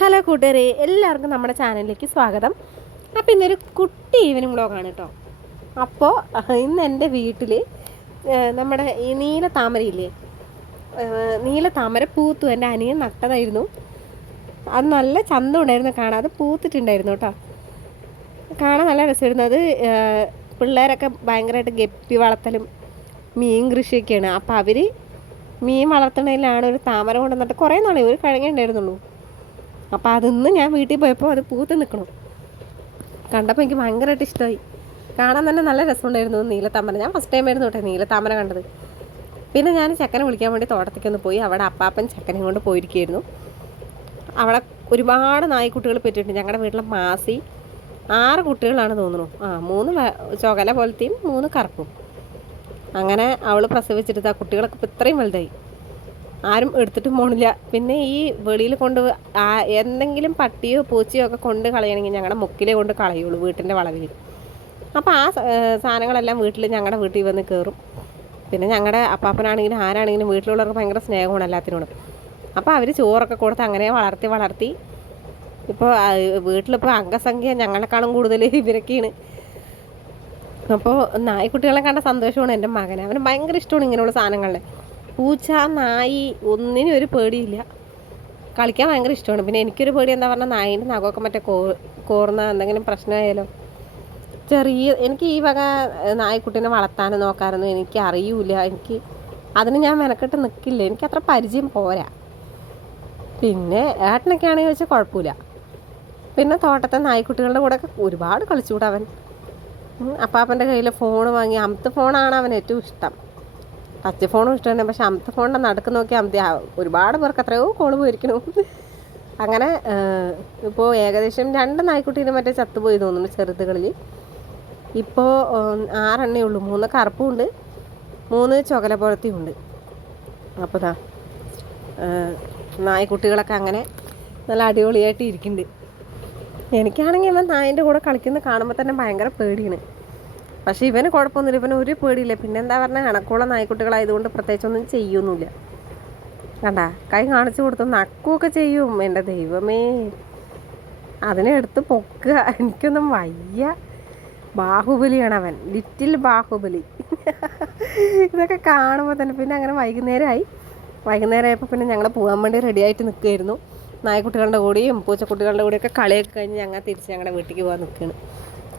Hello കൂട്ടുകാരെ, എല്ലാവർക്കും നമ്മുടെ ചാനലിലേക്ക് സ്വാഗതം. അപ്പോൾ ഇന്നൊരു കുട്ടി ഈവനിങ് വ്ളോഗാണ് കേട്ടോ. അപ്പോൾ ഇന്ന് എൻ്റെ വീട്ടിൽ നമ്മുടെ ഈ നീല താമരയില്ലേ, നീല താമര പൂത്തു. എൻ്റെ അനിയൻ നട്ടതായിരുന്നു. അത് നല്ല ചന്തം ഉണ്ടായിരുന്നു കാണാൻ. അത് പൂത്തിട്ടുണ്ടായിരുന്നു കേട്ടോ. കാണാൻ നല്ല രസമായിരുന്നു. അത് പിള്ളേരൊക്കെ ഭയങ്കരമായിട്ട് ഗപ്പി വളർത്തലും മീൻ കൃഷിയൊക്കെയാണ്. അപ്പോൾ അവർ മീൻ വളർത്തണതിലാണ് ഒരു താമര കൊണ്ടുവന്നിട്ട് കുറേ നാളെ ഒരു കഴിഞ്ഞുണ്ടായിരുന്നുള്ളൂ. അപ്പോൾ അതിന്ന് ഞാൻ വീട്ടിൽ പോയപ്പോൾ അത് പൂത്ത് നിൽക്കണം കണ്ടപ്പോൾ എനിക്ക് ഭയങ്കരമായിട്ട് ഇഷ്ടമായി. കാണാൻ തന്നെ നല്ല രസമുണ്ടായിരുന്നു നീലത്താമര. ഞാൻ ഫസ്റ്റ് ടൈം ആയിരുന്നു കേട്ടോ നീലത്താമര കണ്ടത്. പിന്നെ ഞാൻ ചെക്കനെ വിളിക്കാൻ വേണ്ടി തോട്ടത്തേക്കൊന്ന് പോയി. അവിടെ അപ്പാപ്പൻ ചെക്കനെ കൊണ്ട് പോയിരിക്കുകയായിരുന്നു. അവിടെ ഒരുപാട് നായ്ക്കുട്ടികൾ പറ്റിയിട്ടുണ്ട്. ഞങ്ങളുടെ വീട്ടിലെ മാസി 6 കുട്ടികളാണ് തോന്നുന്നു. 3 ചുകല പോലത്തെയും 3 കറുപ്പും. അങ്ങനെ അവൾ പ്രസവിച്ചെടുത്ത കുട്ടികളൊക്കെ ഇപ്പോൾ ഇത്രയും വലുതായി. ആരും എടുത്തിട്ടും പോണില്ല. പിന്നെ ഈ വെളിയിൽ കൊണ്ട് എന്തെങ്കിലും പട്ടിയോ പൂച്ചയോ ഒക്കെ കൊണ്ട് കളയണമെങ്കിൽ ഞങ്ങളുടെ മുക്കിലേ കൊണ്ട് കളയുള്ളൂ, വീട്ടിൻ്റെ വളവിൽ. അപ്പോൾ ആ സാധനങ്ങളെല്ലാം ഞങ്ങളുടെ വീട്ടിൽ വന്ന് കയറും. പിന്നെ ഞങ്ങളുടെ അപ്പാപ്പനാണെങ്കിലും ആരാണെങ്കിലും വീട്ടിലുള്ളവർക്ക് ഭയങ്കര സ്നേഹമാണ് എല്ലാത്തിനോടും. അപ്പോൾ അവർ ചോറൊക്കെ കൊടുത്ത് അങ്ങനെ വളർത്തി ഇപ്പോൾ വീട്ടിലിപ്പോൾ അംഗസംഖ്യ ഞങ്ങളെക്കാളും കൂടുതൽ ഇവരൊക്കെയാണ്. അപ്പോൾ നായ്ക്കുട്ടികളെ കണ്ട സന്തോഷമാണ് എൻ്റെ മകന്. അവന് ഭയങ്കര ഇഷ്ടമാണ് ഇങ്ങനെയുള്ള സാധനങ്ങളുടെ. പൂച്ച, നായി ഒന്നിനും ഒരു പേടിയില്ല. കളിക്കാൻ ഭയങ്കര ഇഷ്ടമാണ്. പിന്നെ എനിക്കൊരു പേടി എന്താ പറഞ്ഞാൽ നായിൻ്റെ നഖമൊക്കെ മറ്റേ കോർന്ന എന്തെങ്കിലും പ്രശ്നമായാലോ. എനിക്ക് ഈ വക നായ്ക്കുട്ടീനെ വളർത്താനും നോക്കാനൊന്നും എനിക്ക് അറിയില്ല. അതിന് ഞാൻ മെനക്കെട്ട് നിൽക്കില്ല. എനിക്കത്ര പരിചയം പോരാ. പിന്നെ ഏട്ടനൊക്കെ ആണെങ്കിൽ വെച്ചാൽ കുഴപ്പമില്ല. പിന്നെ തോട്ടത്തെ നായ്ക്കുട്ടികളുടെ കൂടെ ഒക്കെ ഒരുപാട് കളിച്ചുകൂടാ അവൻ. അപ്പാപ്പൻ്റെ കയ്യിൽ ഫോൺ വാങ്ങി. അമത്ത് ഫോണാണ് അവൻ ഏറ്റവും ഇഷ്ടം. ടച്ച് ഫോണും ഇഷ്ടമാണ്. പക്ഷെ അമത്തെ ഫോണിൻ്റെ നടുക്ക് നോക്കി ഒരുപാട് പേർക്ക് എത്രയോ കോള് പോയിരിക്കണം. അങ്ങനെ ഇപ്പോൾ ഏകദേശം 2 നായ്ക്കുട്ടീനെ മറ്റേ ചത്തുപോയി തോന്നുന്നു ചെറുതുകളിൽ. ഇപ്പോൾ 6 എണ്ണേ ഉള്ളൂ. 3 കറുപ്പും ഉണ്ട്, 3 ചുകല പുറത്തും ഉണ്ട്. അപ്പോൾ നായ്ക്കുട്ടികളൊക്കെ അങ്ങനെ നല്ല അടിപൊളിയായിട്ട് ഇരിക്കുന്നുണ്ട്. എനിക്കാണെങ്കിൽ ഇവൻ നായിൻ്റെ കൂടെ കളിക്കുന്നത് കാണുമ്പോൾ തന്നെ ഭയങ്കര പേടിയാണ്. പക്ഷേ ഇവന് കുഴപ്പമൊന്നുമില്ല. ഇവന് ഒരു പേടിയില്ല. പിന്നെ എന്താ പറഞ്ഞാൽ ഇണക്കുള്ള നായ്ക്കുട്ടികളായതുകൊണ്ട് പ്രത്യേകിച്ചൊന്നും ചെയ്യൊന്നുമില്ല. കണ്ടാ കൈ കാണിച്ചു കൊടുത്തു നക്കുമൊക്കെ ചെയ്യും. എൻ്റെ ദൈവമേ, അതിനെ എടുത്ത് പൊക്കുക. എനിക്കൊന്നും വയ്യ. ബാഹുബലിയാണ് അവൻ, ലിറ്റിൽ ബാഹുബലി. ഇതൊക്കെ കാണുമ്പോൾ തന്നെ പിന്നെ അങ്ങനെ വൈകുന്നേരമായപ്പോൾ പിന്നെ ഞങ്ങൾ പോകാൻ വേണ്ടി റെഡിയായിട്ട് നിൽക്കുമായിരുന്നു. നായ്ക്കുട്ടികളുടെ കൂടെയും പൂച്ചക്കുട്ടികളുടെ കൂടെയൊക്കെ കളിയൊക്കെ കഴിഞ്ഞ് ഞങ്ങൾ തിരിച്ച് ഞങ്ങളുടെ വീട്ടിലേക്ക് പോകാൻ നിൽക്കുകയാണ്.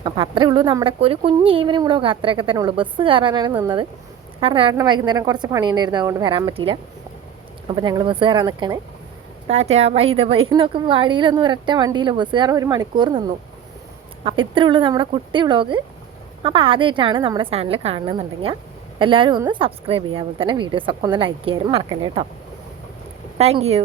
അപ്പോൾ അത്രയേ ഉള്ളൂ നമ്മുടെ ഒരു കുഞ്ഞ് ഈവനിങ് വ്ളോഗ്. അത്രയൊക്കെ തന്നെ ഉള്ളൂ. ബസ് കയറാനാണ് നിന്നത്. കാരണം ഏട്ടന് വൈകുന്നേരം കുറച്ച് പണിയുണ്ടായിരുന്നു, അതുകൊണ്ട് വരാൻ പറ്റിയില്ല. അപ്പോൾ ഞങ്ങൾ ബസ് കയറാൻ നിൽക്കുകയാണ്. ടാറ്റ ബൈ എന്നൊക്കെ വഴിയിലൊന്നും ഒരൊറ്റ വണ്ടിയിലോ ബസ് കയറാൻ 1 മണിക്കൂർ നിന്നു. അപ്പോൾ ഇത്രയേ ഉള്ളൂ നമ്മുടെ കുട്ടി വ്ളോഗ്. അപ്പോൾ ആദ്യമായിട്ടാണ് നമ്മുടെ ചാനൽ കാണുന്നുണ്ടെങ്കിൽ എല്ലാവരും ഒന്ന് സബ്സ്ക്രൈബ് ചെയ്യുക. അതുപോലെ തന്നെ വീഡിയോസൊക്കെ ഒന്ന് ലൈക്ക് ചെയ്യാനും മറക്കല്ലേ കേട്ടോ. Thank you.